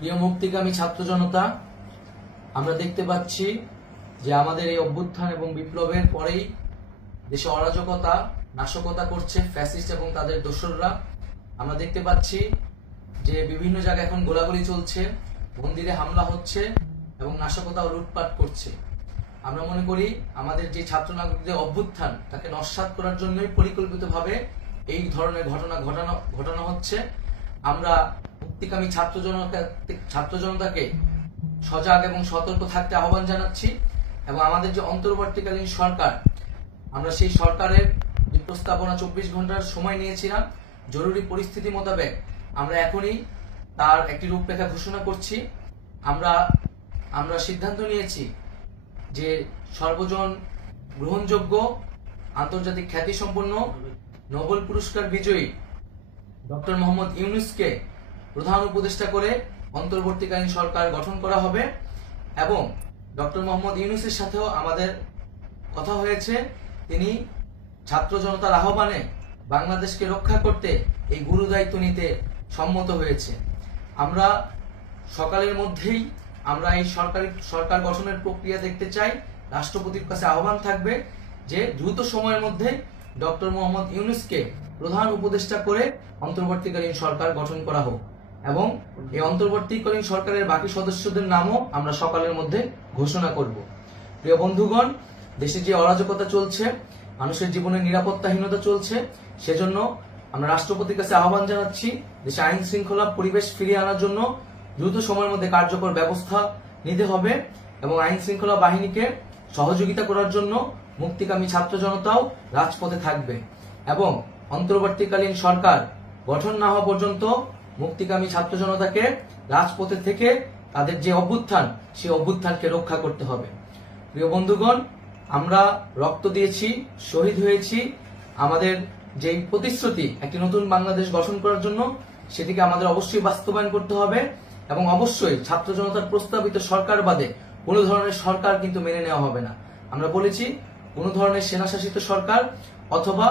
প্রিয় মুক্তিকামী ছাত্র জনতা, আমরা দেখতে পাচ্ছি যে আমাদের এই অভ্যুত্থান এবং বিপ্লবের পরেই দেশে অরাজকতা নাশকতা করছে ফ্যাসিস্ট এবং তাদের দোসররা। আমরা দেখতে পাচ্ছি যে বিভিন্ন জায়গায় এখন গোলাগুলি চলছে, মন্দিরে হামলা হচ্ছে এবং নাশকতা ও লুটপাট করছে। আমরা মনে করি আমাদের যে ছাত্র নাগরিকদের অভ্যুত্থান তাকে নস্যাৎ করার জন্যই পরিকল্পিতভাবে এই ধরনের ঘটনা হচ্ছে। আমরা মুক্তিকামী ছাত্র জনতাকে সজাগ এবং সতর্ক থাকতে আহ্বান জানাচ্ছি এবং আমাদের যে অন্তর্বর্তীকালীন সরকার, আমরা সেই সরকারের যে প্রস্তাবনা 24 ঘন্টার সময় নিয়েছিলাম, জরুরি পরিস্থিতি মোতাবেক আমরা এখনই তার একটি রূপরেখা ঘোষণা করছি। আমরা সিদ্ধান্ত নিয়েছি যে সর্বজন গ্রহণযোগ্য আন্তর্জাতিক খ্যাতিসম্পন্ন নোবেল পুরস্কার বিজয়ী ডক্টর মোহাম্মদ ইউনূসকে প্রধান উপদেষ্টা করে অন্তর্বর্তীকালীন সরকার গঠন করা হবে এবং ডক্টর মোহাম্মদ ইউনূসের সাথেও আমাদের কথা হয়েছে। তিনি ছাত্র জনতার আহ্বানে বাংলাদেশকে রক্ষা করতে এই গুরু দায়িত্ব নিতে সম্মত হয়েছে। আমরা সকালের মধ্যেই আমরা এই সরকার গঠনের প্রক্রিয়া দেখতে চাই। রাষ্ট্রপতির কাছে আহ্বান থাকবে যে দ্রুত সময়ের মধ্যে ডক্টর মোহাম্মদ ইউনূসকে প্রধান উপদেষ্টা করে অন্তর্বর্তীকালীন সরকার গঠন করা হোক এবং এই অন্তর্বর্তীকালীন সরকারের বাকি সদস্যদের নামও আমরা সকালের মধ্যে ঘোষণা করব। প্রিয় বন্ধুগণ, দেশে যে অরাজকতা চলছে, মানুষের জীবনের নিরাপত্তাহীনতা চলছে, সেজন্য আমরা রাষ্ট্রপতির কাছে আহ্বান জানাচ্ছি দেশে আইন শৃঙ্খলা পরিবেশ ফিরিয়ে আনার জন্য দ্রুত সময়ের মধ্যে কার্যকর ব্যবস্থা নিতে হবে এবং আইন শৃঙ্খলা বাহিনীকে সহযোগিতা করার জন্য মুক্তিকামী ছাত্র জনতাও রাজপথে থাকবে এবং অন্তর্বর্তীকালীন সরকার গঠন না হওয়া পর্যন্ত মুক্তিকামী ছাত্র জনতাকে রাজপথে থেকে তাদের যে অভ্যুত্থান, সেই অভ্যুত্থানকে রক্ষা করতে হবে। প্রিয় বন্ধুগণ, আমরা রক্ত দিয়েছি, শহীদ হয়েছি। আমাদের যে প্রতিশ্রুতি একটি নতুন বাংলাদেশ গঠন করার জন্য, সেটিকে আমাদের অবশ্যই বাস্তবায়ন করতে হবে এবং অবশ্যই ছাত্র জনতার প্রস্তাবিত সরকার বাদে কোনো ধরনের সরকার কিন্তু মেনে নেওয়া হবে না। আমরা বলেছি কোন ধরনের সেনা শাসিত সরকার অথবা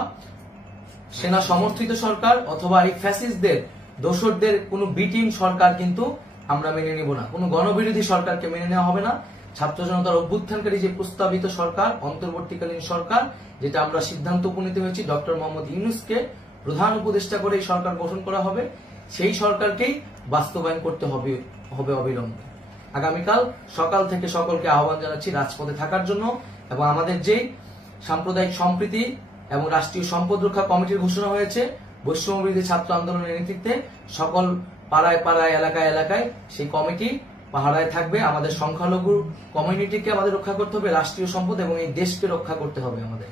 সেনা সমর্থিত সরকার অথবা এই ফ্যাসিস্টদের দোসরদের কোনো বি টিম সরকার কিন্তু আমরা মেনে নিব না। কোনো গণবিরোধী সরকারকে মেনে নেওয়া হবে না। ছাত্র জনতার অভ্যুত্থানকারী যে প্রস্তাবিত সরকার, অন্তর্বর্তীকালীন সরকার, যেটা আমরা সিদ্ধান্ত উপনীত হয়েছি ডক্টর মোহাম্মদ ইউনূসকে প্রধান উপদেষ্টা করে এই সরকার গঠন করা হবে, সেই সরকারকেই বাস্তবায়ন করতে হবে অবিলম্বে। আগামীকাল সকাল থেকে সকলকে আহ্বান জানাচ্ছি রাজপথে থাকার জন্য এবং আমাদের যে সাম্প্রদায়িক সম্প্রীতি এবং রাষ্ট্রীয় সম্পদ রক্ষা কমিটির ঘোষণা হয়েছে বৈষম্যবিরোধী ছাত্র আন্দোলনের নেতৃত্বে, সকল পাড়ায় পাড়ায় এলাকায় এলাকায় সেই কমিটি পাহারায় থাকবে। আমাদের সংখ্যালঘু কমিউনিটিকে আমাদের রক্ষা করতে হবে, রাষ্ট্রীয় সম্পদ এবং এই দেশকে রক্ষা করতে হবে আমাদের।